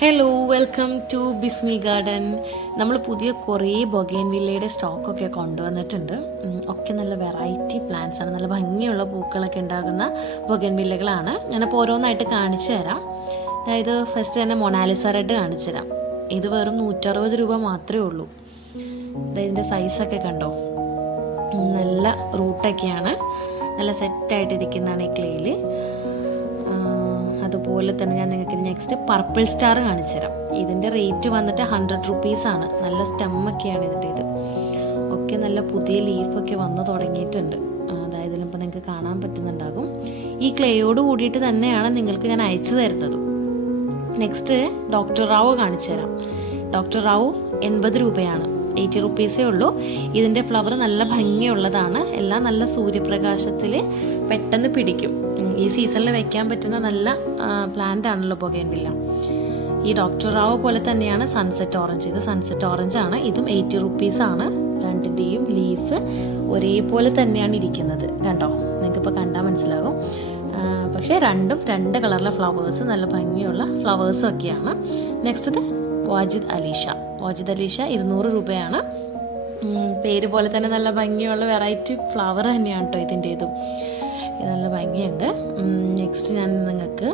Hello, welcome to Bismi garden. നമ്മൾ പുതിയ കുറേ ബൊഗെയിൻവില്ലയുടെ സ്റ്റോക്കൊക്കെ കൊണ്ടുവന്നിട്ടുണ്ട്. ഒക്കെ നല്ല വെറൈറ്റി പ്ലാന്റ്സ് ആണ്, നല്ല ഭംഗിയുള്ള പൂക്കളൊക്കെ ഉണ്ടാകുന്ന ബൊഗെയിൻവില്ലകളാണ്. ഞാനപ്പോൾ ഓരോന്നായിട്ട് കാണിച്ചു തരാം. അതായത് ഫസ്റ്റ് തന്നെ മൊണാലിസ റെഡ് കാണിച്ചു തരാം. ഇത് വെറും 160 രൂപ മാത്രമേ ഉള്ളൂ. ഇതിൻ്റെ സൈസൊക്കെ കണ്ടോ, നല്ല റൂട്ടൊക്കെയാണ്, നല്ല സെറ്റായിട്ടിരിക്കുന്നതാണ് ഈ ക്ലേയിൽ. അതുപോലെ തന്നെ ഞാൻ നിങ്ങൾക്ക് നെക്സ്റ്റ് പർപ്പിൾ സ്റ്റാർ കാണിച്ചു തരാം. ഇതിൻ്റെ റേറ്റ് വന്നിട്ട് 100 റുപ്പീസാണ്. നല്ല സ്റ്റെമ്മൊക്കെയാണ് ഇതിൻ്റെ. ഇത് ഒക്കെ നല്ല പുതിയ ലീഫൊക്കെ വന്നു തുടങ്ങിയിട്ടുണ്ട്. അതായത് ഇതിലിപ്പോൾ നിങ്ങൾക്ക് കാണാൻ പറ്റുന്നുണ്ടാകും. ഈ ക്ലേയോട് കൂടിയിട്ട് തന്നെയാണ് നിങ്ങൾക്ക് ഞാൻ അയച്ചു തരുന്നത്. നെക്സ്റ്റ് ഡോക്ടർ റാവു കാണിച്ചു തരാം. ഡോക്ടർ റാവു 80 രൂപയാണ്, 80 റുപ്പീസേ ഉള്ളൂ. ഇതിൻ്റെ ഫ്ലവർ നല്ല ഭംഗിയുള്ളതാണ്. എല്ലാം നല്ല സൂര്യപ്രകാശത്തിൽ പെട്ടെന്ന് പിടിക്കും. ഈ സീസണിൽ വെക്കാൻ പറ്റുന്ന നല്ല പ്ലാന്റ് ആണല്ലോ ബൊഗെയിൻവില്ല. ഈ ഡോക്ടർ റാവു പോലെ തന്നെയാണ് സൺസെറ്റ് ഓറഞ്ച്. ഇത് സൺസെറ്റ് ഓറഞ്ച് ആണ്. ഇതും 80 റുപ്പീസാണ്. രണ്ടിൻ്റെയും ലീഫ് ഒരേപോലെ തന്നെയാണ് ഇരിക്കുന്നത്. കണ്ടോ, നിങ്ങൾക്കിപ്പോൾ കണ്ടാൽ മനസ്സിലാകും. പക്ഷേ രണ്ടും രണ്ട് കളറിലെ ഫ്ലവേഴ്സ്, നല്ല ഭംഗിയുള്ള ഫ്ലവേഴ്സും ഒക്കെയാണ്. നെക്സ്റ്റ് വാജിദ് അലീഷ. വാജിദ് അലീഷ 200 രൂപയാണ്. പേര് പോലെ തന്നെ നല്ല ഭംഗിയുള്ള വെറൈറ്റി ഫ്ലവർ തന്നെയാണ് കേട്ടോ ഇതിൻ്റേതും. നല്ല ഭംഗിയുണ്ട്. നെക്സ്റ്റ് ഞാൻ നിങ്ങൾക്ക്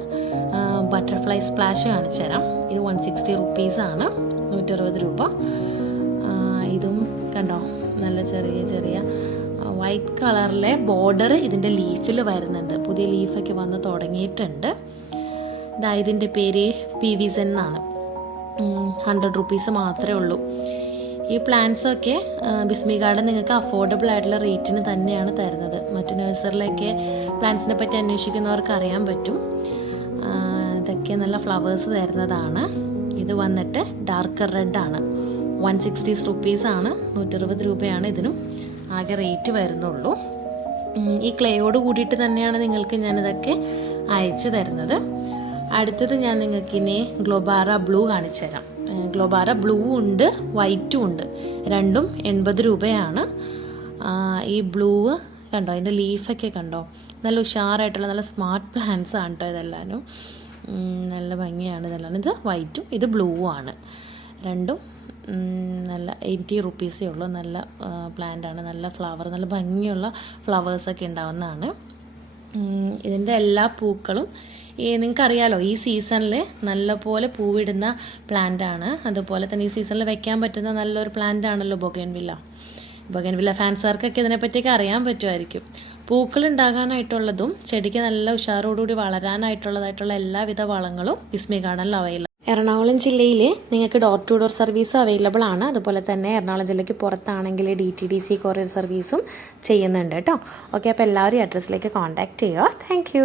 ബട്ടർഫ്ലൈ സ്പ്ലാഷ് കാണിച്ചു തരാം. ഇത് 160 റുപ്പീസാണ്, 160 രൂപ. ഇതും കണ്ടോ, നല്ല ചെറിയ ചെറിയ വൈറ്റ് കളറിലെ ബോർഡർ ഇതിൻ്റെ ലീഫിൽ വരുന്നുണ്ട്. പുതിയ ലീഫൊക്കെ വന്ന് തുടങ്ങിയിട്ടുണ്ട്. ഇതിൻ്റെ പേര് PVZ എന്നാണ്. 100 റുപ്പീസ് മാത്രമേ ഉള്ളൂ. ഈ പ്ലാന്റ്സൊക്കെ ബിസ്മി ഗാർഡൻ നിങ്ങൾക്ക് അഫോർഡബിൾ ആയിട്ടുള്ള റേറ്റിന് തന്നെയാണ് തരുന്നത്. മറ്റു നഴ്സറിലൊക്കെ പ്ലാന്റ്സിനെ പറ്റി അന്വേഷിക്കുന്നവർക്ക് അറിയാൻ പറ്റും. ഇതൊക്കെ നല്ല ഫ്ലവേഴ്സ് തരുന്നതാണ്. ഇത് വന്നിട്ട് ഡാർക്കർ റെഡ് ആണ്. 160 റുപ്പീസാണ്, 160 രൂപയാണ് ഇതിനും ആകെ റേറ്റ് വരുന്നുള്ളൂ. ഈ ക്ലേയോട് കൂടിയിട്ട് തന്നെയാണ് നിങ്ങൾക്ക് ഞാനിതൊക്കെ അയച്ചു തരുന്നത്. അടുത്തത് ഞാൻ നിങ്ങൾക്കിനി ഗ്ലോബാറ ബ്ലൂ കാണിച്ചു തരാം. ഗ്ലോബാറ ബ്ലൂ ഉണ്ട്, വൈറ്റും ഉണ്ട്. രണ്ടും 80 രൂപയാണ്. ഈ ബ്ലൂ കണ്ടോ, അതിൻ്റെ ലീഫൊക്കെ കണ്ടോ, നല്ല ഉഷാറായിട്ടുള്ള നല്ല സ്മാർട്ട് പ്ലാന്റ്സ് ആണ് കേട്ടോ ഇതെല്ലാനും. നല്ല ഭംഗിയാണ് ഇതെല്ലാം. ഇത് വൈറ്റും ഇത് ബ്ലൂ ആണ്. രണ്ടും നല്ല 80 റുപ്പീസേ ഉള്ളൂ. നല്ല പ്ലാന്റാണ്, നല്ല ഫ്ലവർ, നല്ല ഭംഗിയുള്ള ഫ്ലവേഴ്സൊക്കെ ഉണ്ടാവുന്നതാണ്. ഇതിൻ്റെ എല്ലാ പൂക്കളും നിങ്ങൾക്കറിയാലോ, ഈ സീസണിൽ നല്ലപോലെ പൂവിടുന്ന പ്ലാന്റാണ്. അതുപോലെ തന്നെ ഈ സീസണിൽ വെക്കാൻ പറ്റുന്ന നല്ലൊരു പ്ലാന്റ് ആണല്ലോ ബൊഗെയിൻവില്ല. ബൊഗെയിൻവില്ല ഫാൻസുകാർക്കൊക്കെ ഇതിനെപ്പറ്റിയൊക്കെ അറിയാൻ പറ്റുമായിരിക്കും. പൂക്കൾ ഉണ്ടാകാനായിട്ടുള്ളതും ചെടിക്ക് നല്ല ഉഷാറോടുകൂടി വളരാനായിട്ടുള്ളതായിട്ടുള്ള എല്ലാവിധ വളങ്ങളും ബിസ്മി ഗാർഡനിൽ അവൈലബിൾ. എറണാകുളം ജില്ലയിൽ നിങ്ങൾക്ക് door to door service available ആണ്. അതുപോലെ തന്നെ എറണാകുളം ജില്ലയ്ക്ക് പുറത്താണെങ്കിൽ DTDC കൊറിയർ സർവീസും ചെയ്യുന്നുണ്ട് കേട്ടോ. ഓക്കെ, അപ്പോൾ എല്ലാവരും ഈ അഡ്രസ്സിലേക്ക് കോൺടാക്റ്റ് ചെയ്യുക. താങ്ക്